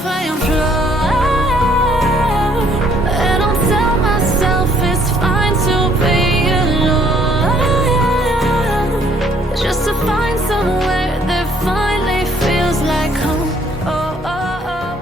I am flawed, and I'll tell myself it's fine to be alone, just to find somewhere that finally feels like home. Oh, oh, oh.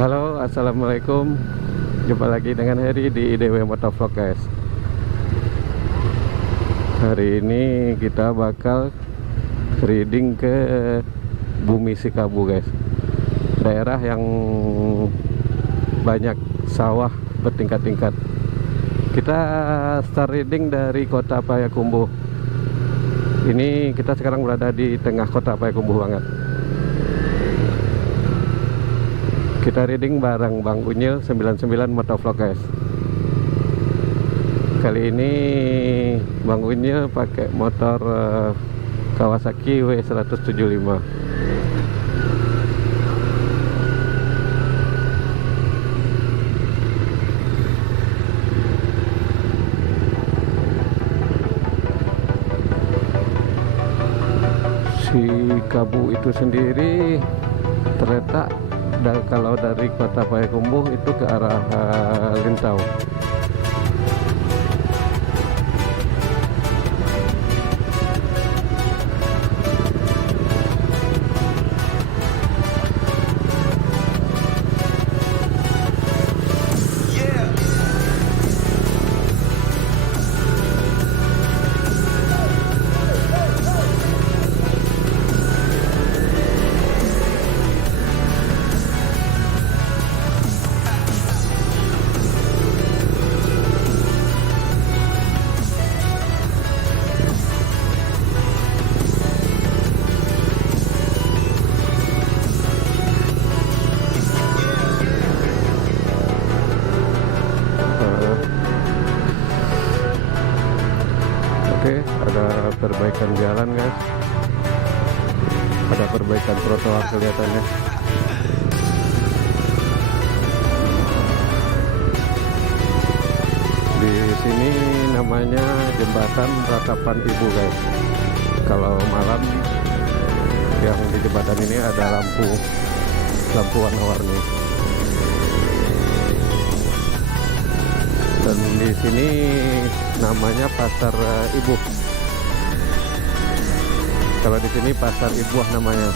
Halo, assalamualaikum. Jumpa lagi dengan Heri di IDW Motovlog, guys. Hari ini kita bakal riding ke Bumi Sikabu, guys. Daerah yang banyak sawah bertingkat-tingkat. Kita start riding dari kota Payakumbuh. Ini kita sekarang berada di tengah kota Payakumbuh banget. Kita riding bareng Bang Unyil 99 Motovlog, guys. Kali ini Bang Unyil pakai motor Kawasaki W175. Si Kabu itu sendiri terletak kalau dari kota Payakumbuh itu ke arah Lintau. Oke, ada perbaikan jalan, guys. Ada perbaikan trotoar kelihatannya. Di sini namanya Jembatan Ratapan Ibu, guys. Kalau malam yang di jembatan ini ada lampu warna-warni. Dan di sini namanya Pasar Ibu. Kalau di sini Pasar Ibu namanya.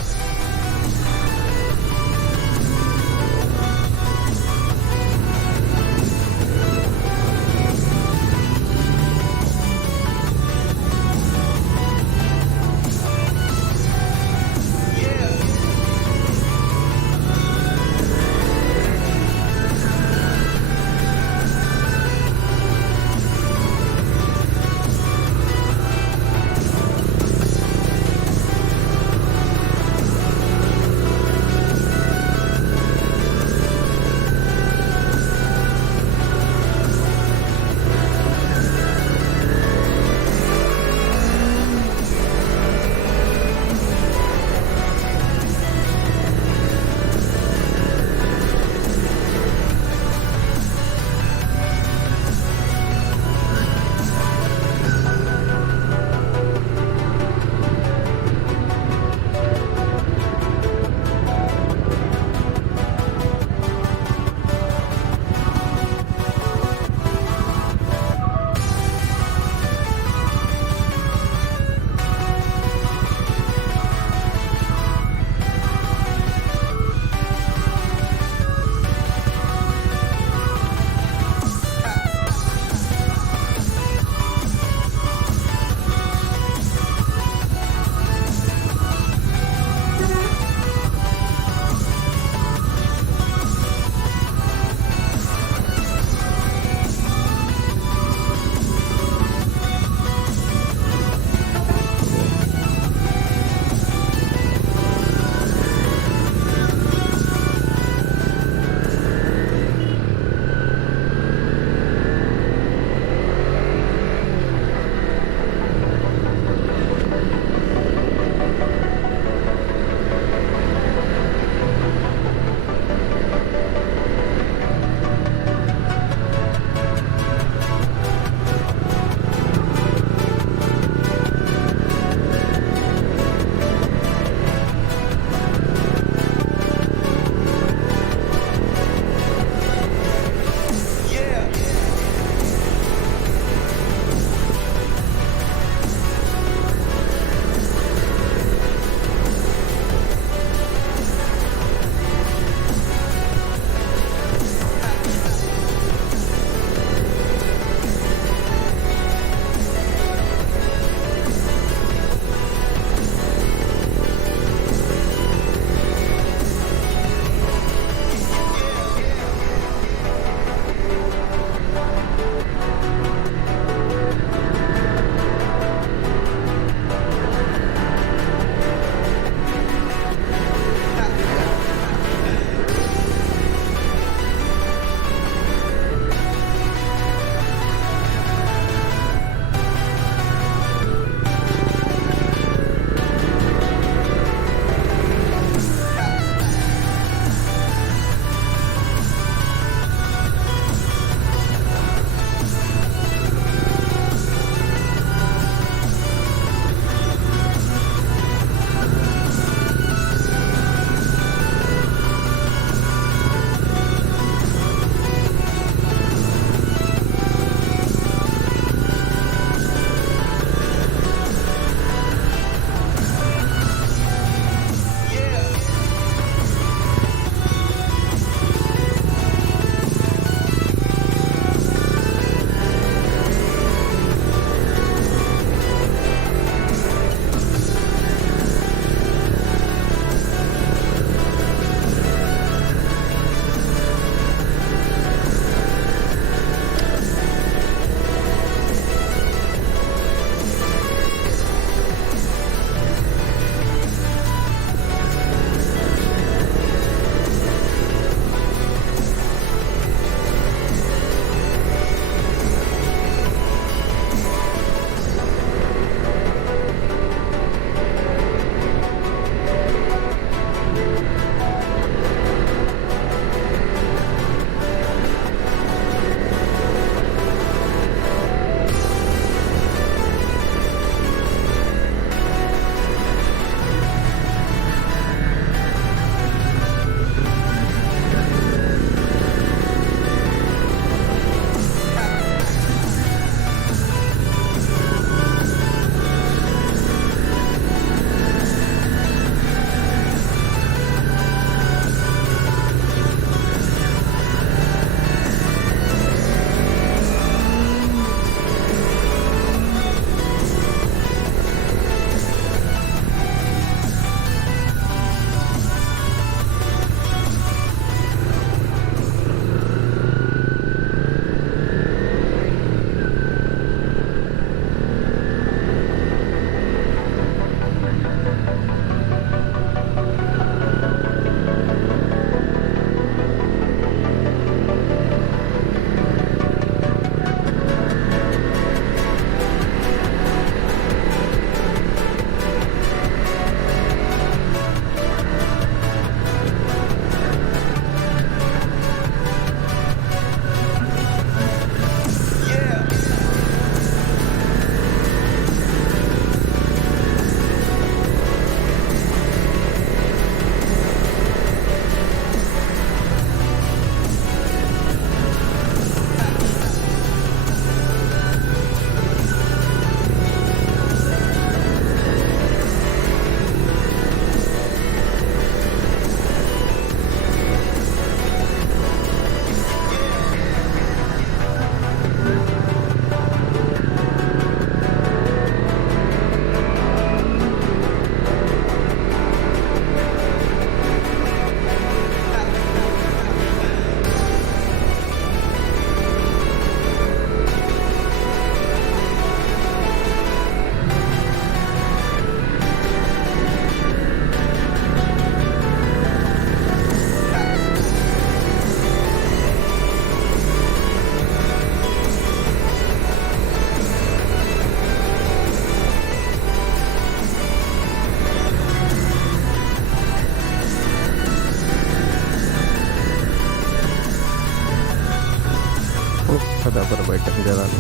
Ada perbaikan jalan.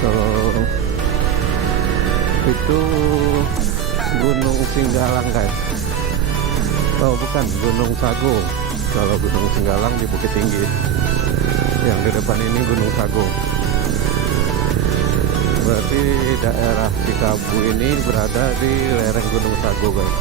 Kalau itu Gunung Singgalang guys. Oh bukan, Gunung Sago. Kalau Gunung Singgalang di Bukit Tinggi. Yang di depan ini Gunung Sago. Berarti daerah Cikabu ini berada di lereng Gunung Sago guys.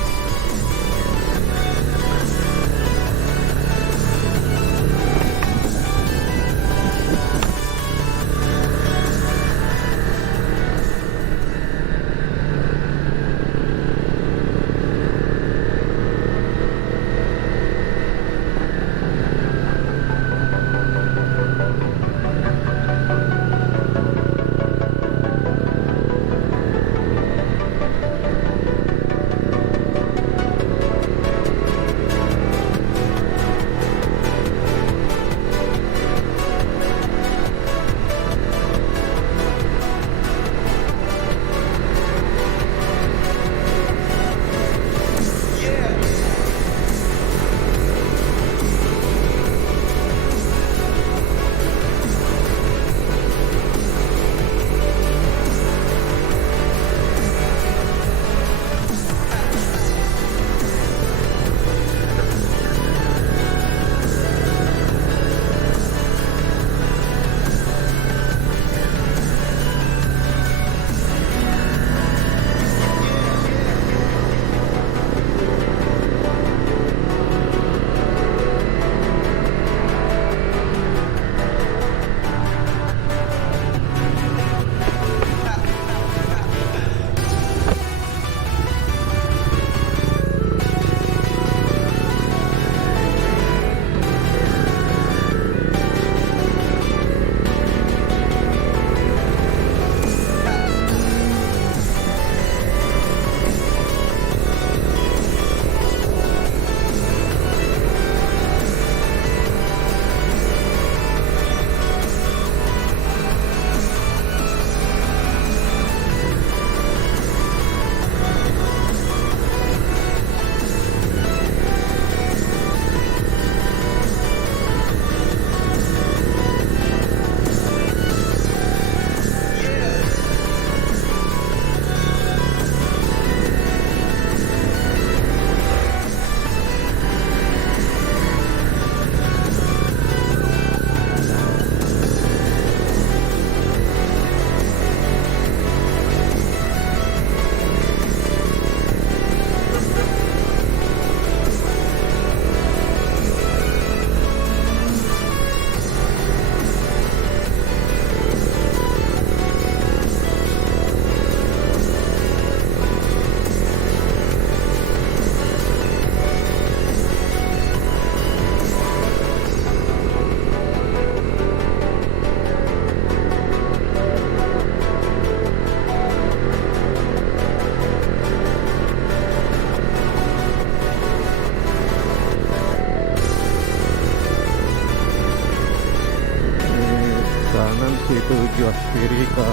Itu jual kiri ke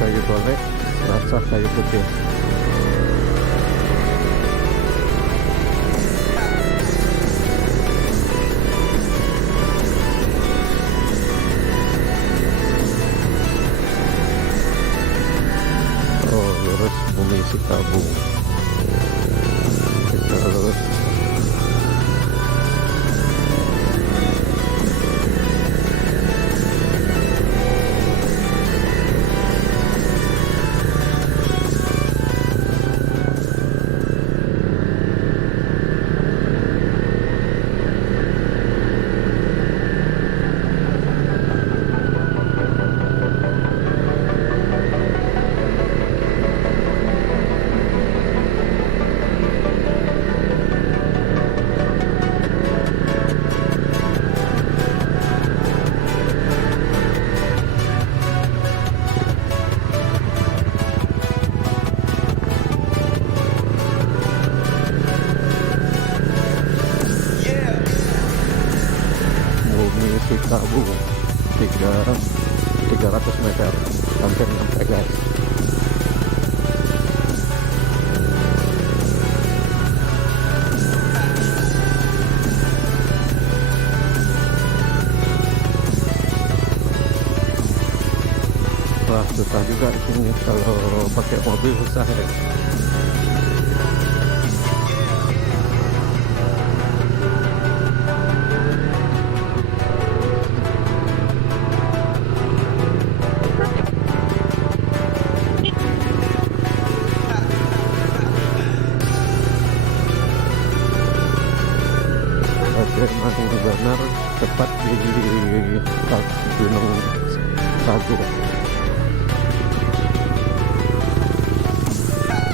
kayu golek, rasa kayu putih. Oh, terus Bumi Sikabung, terus Bumi Sikabung 300 meter hampir nyampe guys. Wah, susah juga di sini kalau pakai mobil, susah ya. Memang benar tepat di Gunung Sagu.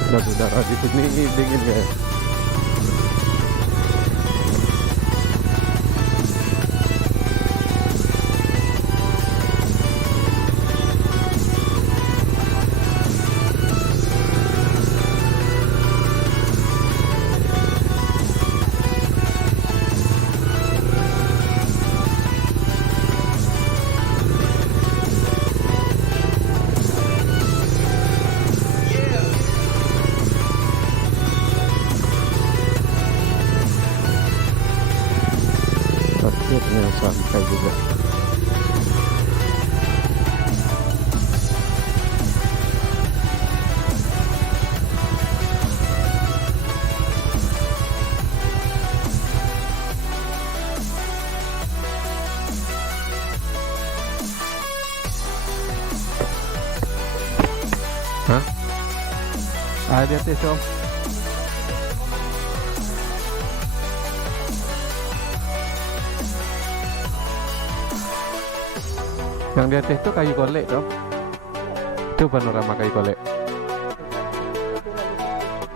Dan udara di sini dingin ya. Akhirnya sampai juga. Hah? Ada tes om. Yang di atas itu kayu golek toh. Itu panorama kayu golek.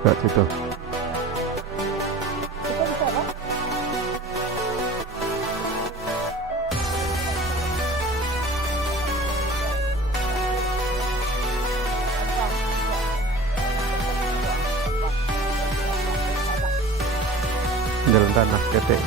Lihat situ. Jalan tanah ketek.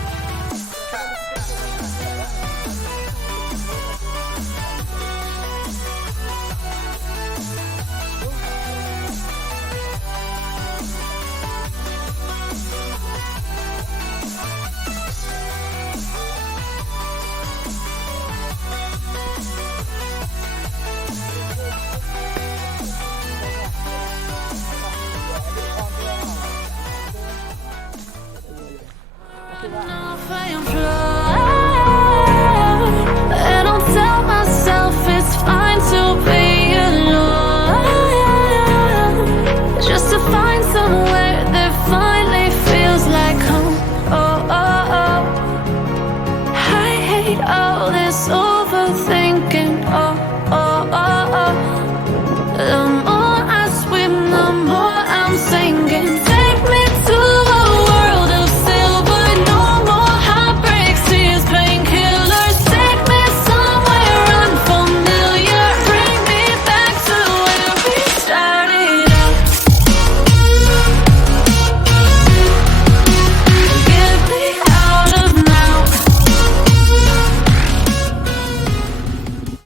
Enough, I am